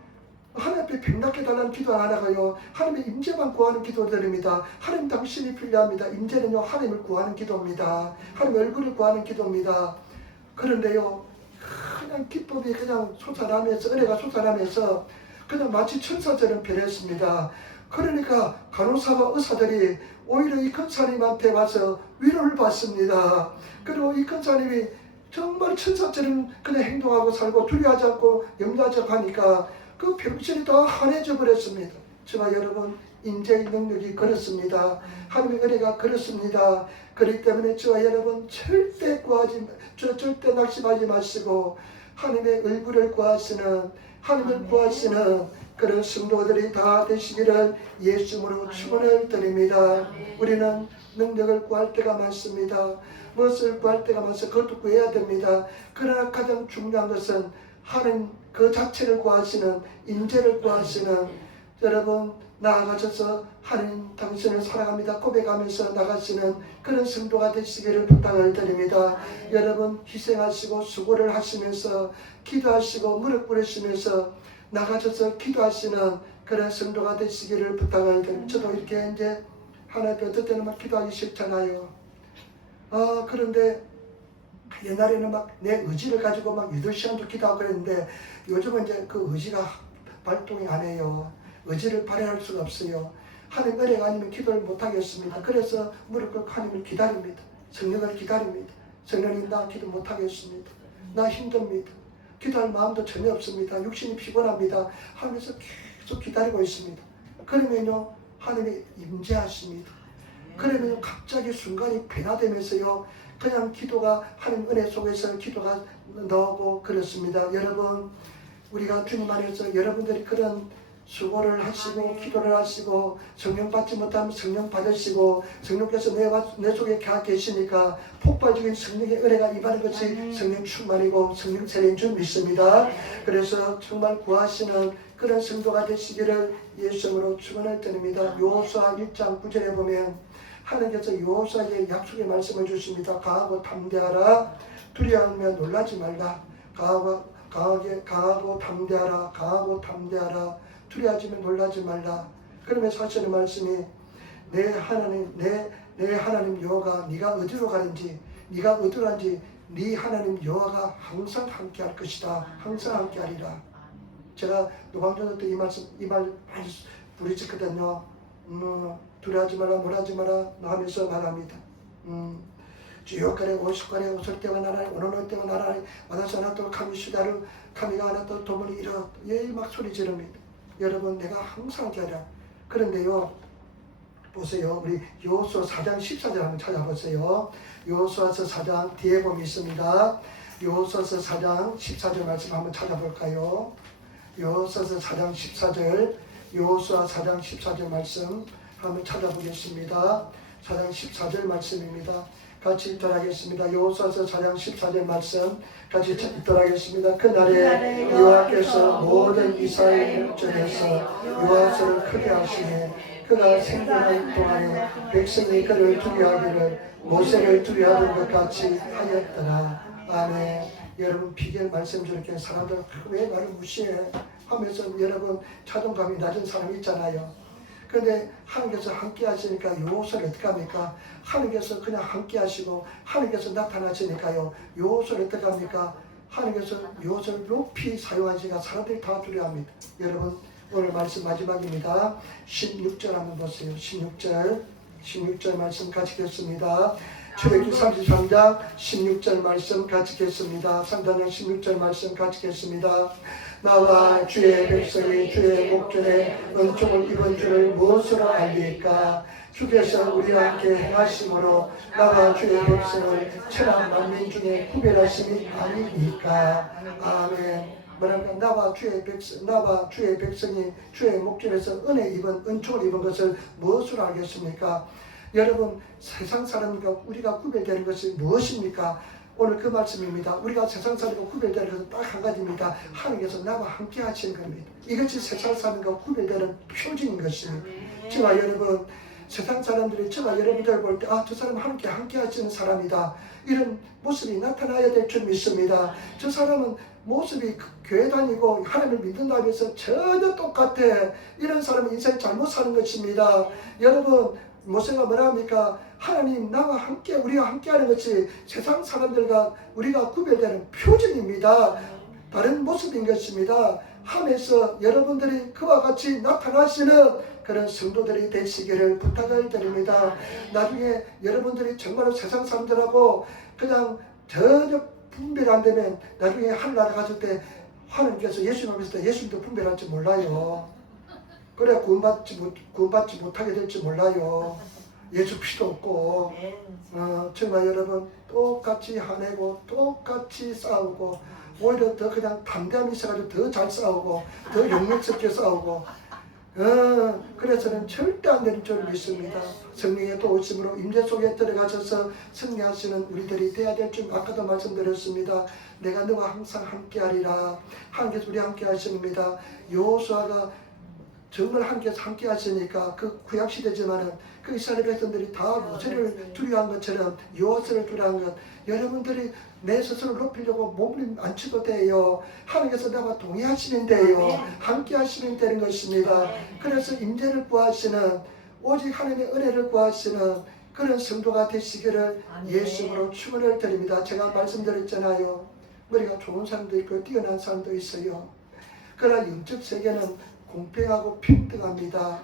하나님 앞에 백납게 달라는 기도 안 하다가요, 하나님의 임재만 구하는 기도드립니다. 하나님 당신이 필요합니다. 임재는요, 하나님을 구하는 기도입니다. 하나님의 얼굴을 구하는 기도입니다. 그런데요, 그냥 기쁨이 그냥 솟아나면서, 은혜가 솟아나면서 그냥 마치 천사처럼 변했습니다. 그러니까 간호사와 의사들이 오히려 이 권사님한테 와서 위로를 받습니다. 그리고 이 권사님이 정말 천사처럼 그냥 행동하고 살고 두려워하지 않고 염려하지 않고 하니까 그 병실이 다 환해져 버렸습니다. 저와 여러분, 임재의 능력이 그렇습니다. 하나님의 은혜가 그렇습니다. 그렇기 때문에 저와 여러분 절대 절대 낙심하지 마시고 하나님의 얼굴을 구하시는, 하나님을 구하시는 그런 성도들이 다 되시기를 예수님으로 축원을 드립니다. 우리는 능력을 구할 때가 많습니다. 무엇을 구할 때가 많아서 그것도 구해야 됩니다. 그러나 가장 중요한 것은 하나님 그 자체를 구하시는, 임재를 구하시는, 여러분 나아가셔서 하나님 당신을 사랑합니다 고백하면서 나가시는 그런 성도가 되시기를 부탁을 드립니다. 여러분 희생하시고 수고를 하시면서 기도하시고 무릎 꿇으시면서 나가셔서 기도하시는 그런 성도가 되시기를 부탁을 드립니다. 저도 이렇게 이제 하나님 어떨 때는 막 기도하기 싫잖아요. 그런데 옛날에는 막 내 의지를 가지고 막 8시간도 기도하고 그랬는데 요즘은 이제 그 의지가 발동이 안 해요. 의지를 발휘할 수가 없어요. 하나님 은혜가 아니면 기도를 못하겠습니다. 그래서 무릎 꿇고 하나님을 기다립니다. 성령을 기다립니다. 성령님 나 기도 못하겠습니다. 나 힘듭니다. 기도할 마음도 전혀 없습니다. 육신이 피곤합니다. 하면서 계속 기다리고 있습니다. 그러면요 하나님이 임재하십니다. 그러면 갑자기 순간이 변화되면서요 그냥 기도가 하나님 은혜 속에서 기도가 나오고 그렇습니다. 여러분 우리가 주님 안에서 여러분들이 그런 수고를 하시고 기도를 하시고 성령 받지 못하면 성령 받으시고 성령께서 내 속에 가 계시니까 폭발적인 성령의 은혜가 임하는 것이 성령 충만이고 성령 세례인 줄 믿습니다. 그래서 정말 구하시는 그런 성도가 되시기를 예수님으로 축원을 드립니다. 여호수아 1장 9절에 보면 하나님께서 여호수아에게 약속의 말씀을 주십니다. 강하고 담대하라. 두려워하면 놀라지 말라. 강하고 담대하라. 강하고 담대하라. 두려워하지면 놀라지 말라. 그러면서 하시는 말씀이 내 하나님 여호와가 네가 어디로 가는지 네가 어디로 가는지 네 하나님 여호와가 항상 함께할 것이다. 항상 함께하리라. 제가 노방전도 때 이 말 많이 부르짖거든요. 두려워하지 마라, 놀라지 마라 하면서 말합니다. 주역가래 오십가래 오실 때가 나라니 오는 때가 나라니 와다서 하나도 감히 수다를 감히가 하나도 도문이 이러 막 소리 지릅니다. 여러분 내가 항상 기다려. 그런데요 보세요. 우리 여호수아 4장 14절 한번 찾아보세요. 여호수아서 4장 뒤에 보면 있습니다. 여호수아서 4장 14절 말씀 한번 찾아볼까요? 여호수아서 4장 14절 여호수아 4장 14절 말씀 한번 찾아보겠습니다. 4장 14절 말씀입니다. 같이 읽도록하겠습니다. 여호수아서 4장 14절 말씀 같이 읽도록하겠습니다. 그날에 여호와께서 모든 이스라엘 목전에서 여호와를 크게 하시네. 그가 생존할 동안에 백성이 그를 두려워하기를 모세를 두려워하는 것 같이 하였더라. 아멘. 여러분 비결 말씀 저렇게 사람들 왜 나를 무시해 하면서 여러분 자존감이 낮은 사람 있잖아요. 그런데 하나님께서 함께 하시니까 여호수아를 어떻게 합니까? 하나님께서 그냥 함께 하시고 하나님께서 나타나시니까요. 여호수아를 어떻게 합니까? 하나님께서 여호수아를 높이 사용하시니까 사람들이 다 두려워합니다. 여러분 오늘 말씀 마지막입니다. 16절 한번 보세요. 16절 말씀 같이 읽겠습니다. 출애굽기 33장 16절 말씀 같이 읽겠습니다. 3장 16절 말씀 같이 읽겠습니다. 나와 주의 백성이 주의 목전에 은총을 입은 줄을 무엇으로 알리까? 주께서 우리와 함께 행하심으로 나와 주의 백성을 천한 만민 중에 구별하심이 아니니까. 아멘. 뭐랄까 나와 주의 백성이 주의 목전에서 은총을 입은 것을 무엇으로 알겠습니까? 여러분 세상 사람과 우리가 구별되는 것이 무엇입니까? 오늘 그 말씀입니다. 우리가 세상 사람과 구별되는 것은 딱 한 가지입니다. 하나님께서 나와 함께 하시는 겁니다. 이것이 세상 사람과 구별되는 표징인 것입니다. 저와 여러분 세상 사람들이 저와 여러분들 볼 때 아, 저 사람 함께 하시는 사람이다, 이런 모습이 나타나야 될 줄 믿습니다. 저 사람은 모습이 교회 다니고 하나님을 믿는다고 해서 전혀 똑같아, 이런 사람은 인생 잘못 사는 것입니다. 여러분, 모세가 뭐라 합니까? 하나님 나와 함께, 우리가 함께 하는 것이 세상 사람들과 우리가 구별되는 표징입니다. 다른 모습인 것입니다. 하면서 여러분들이 그와 같이 나타나시는 그런 성도들이 되시기를 부탁을 드립니다. 나중에 여러분들이 정말로 세상 사람들하고 그냥 전혀 분별 안 되면 나중에 하늘나라 갔을 때 하나님께서 예수님 앞에서 예수님도 분별할지 몰라요. 그래 구원받지 못하게 될지 몰라요. 예수 피도 없고 정말 여러분 똑같이 화내고 똑같이 싸우고 오히려 더 그냥 담대함이 있어가지고 더 잘 싸우고 더 용맹스럽게 싸우고 그래서는 절대 안 되는 줄 믿습니다. 성령의 도우심으로 임재 속에 들어가셔서 승리하시는 우리들이 되어야 될 줄 아까도 말씀드렸습니다. 내가 너와 항상 함께하리라. 하나님께서 우리 함께 하십니다. 여호수아가 정말 하나님께서 함께 하시니까 그 구약시대지만은 그 이스라엘 백성들이 다 모세를 두려워한 것처럼 여호수아를 두려워한 것, 여러분들이 내 스스로 높이려고 몸을 안 치도 돼요. 하나님께서 나와 동의하시면 돼요. 함께 하시면 되는 것입니다. 그래서 임재를 구하시는, 오직 하나님의 은혜를 구하시는 그런 성도가 되시기를 예수님으로 축원을 드립니다. 제가 말씀드렸잖아요. 머리가 좋은 사람도 있고 뛰어난 사람도 있어요. 그러나 영적 세계는 공평하고 평등합니다.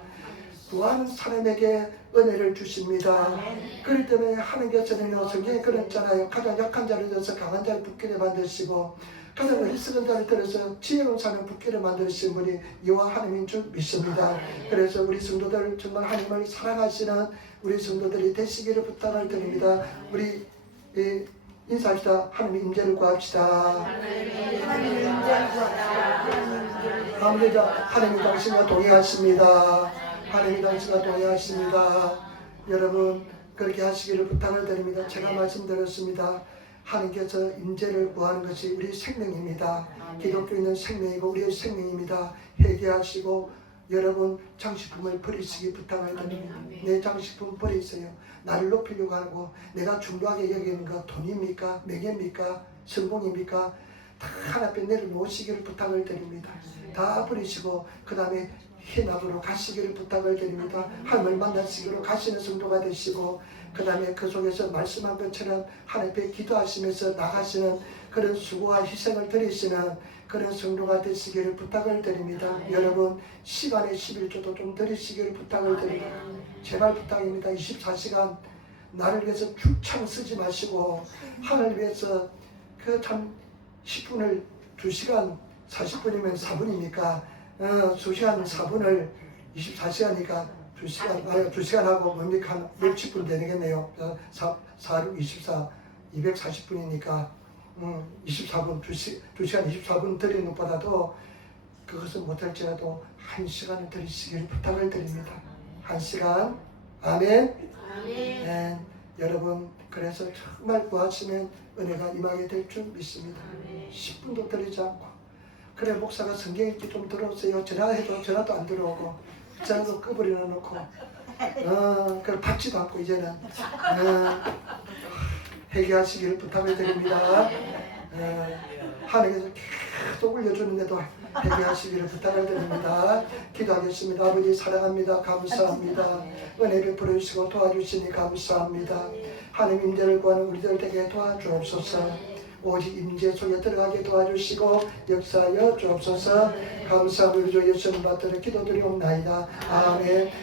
구하는 사람에게 은혜를 주십니다. 그렇기 때문에 하나님께서는 성경에 그랬잖아요. 가장 약한 자를 들어서 강한 자를 붙게 만드시고 가장 어리석은 자를 들어서 지혜로운 사람을 붙게 만드신 분이 여호와 하나님인 줄 믿습니다. 그래서 우리 성도들 정말 하나님을 사랑하시는 우리 성도들이 되시기를 부탁을 드립니다. 우리 인사합시다. 하나님 임재를 구합시다. 아무래도 하나님 당신과 동의하십니다. 하나님 당신과 동의하십니다. 여러분 그렇게 하시기를 부탁을 드립니다. 제가 말씀드렸습니다. 하나님께서 임재를 구하는 것이 우리 생명입니다. 기독교인은 생명이고 우리의 생명입니다. 회개하시고 여러분 장식품을 버리시기 부탁을 드립니다. 내 장식품 버리세요. 나를 높이려고 하고 내가 중요하게 여기는 것 돈입니까? 명예입니까? 성공입니까? 다 하나님께 내려놓으시기를 부탁을 드립니다. 다 버리시고 그 다음에 희락으로 가시기를 부탁을 드립니다. 하나님을 만나시기로 가시는 성도가 되시고 그 다음에 그 속에서 말씀한 것처럼 하나님께 기도하시면서 나가시는 그런 수고와 희생을 드리시는 그런 성도가 되시기를 부탁을 드립니다. 여러분 시간의 11조도 좀 드리시기를 부탁을 드립니다. 제발 부탁입니다. 24시간 나를 위해서 죽창 쓰지 마시고 하나님을 위해서 그 참 10분을 2시간 40분이면 4분입니까? 2시간 4분을 24시간이니까 2시간 하고 뭡니까? 한 60분 되겠네요. 4, 6, 24, 240분이니까 24분, 2시간 24분 드리는 것보다도 그것은 못할지라도 1시간을 드리시기를 부탁을 드립니다. 1시간. 아멘. 네. 여러분 그래서 정말 구하시면 은혜가 임하게 될 줄 믿습니다. 10분도 드리지 않고 그래 목사가 성경 읽기 좀 들어오세요. 전화해도 전화도 안 들어오고 전화도 꺼버려 놓고 그걸 받지도 않고 이제는 회개하시기를 부탁을 드립니다. 하나님께서 계속 올려주는데도 회개하시기를 부탁을 드립니다. 기도하겠습니다. 아버지 사랑합니다. 감사합니다. 은혜 베풀어 주시고 도와주시니 감사합니다. 하나님 임재를 구하는 우리들 되게 도와주옵소서. 오직 임재 속에 들어가게 도와주시고 역사하여 주옵소서. 감사함을 주 예수님 받들어 기도드리옵나이다. 아멘.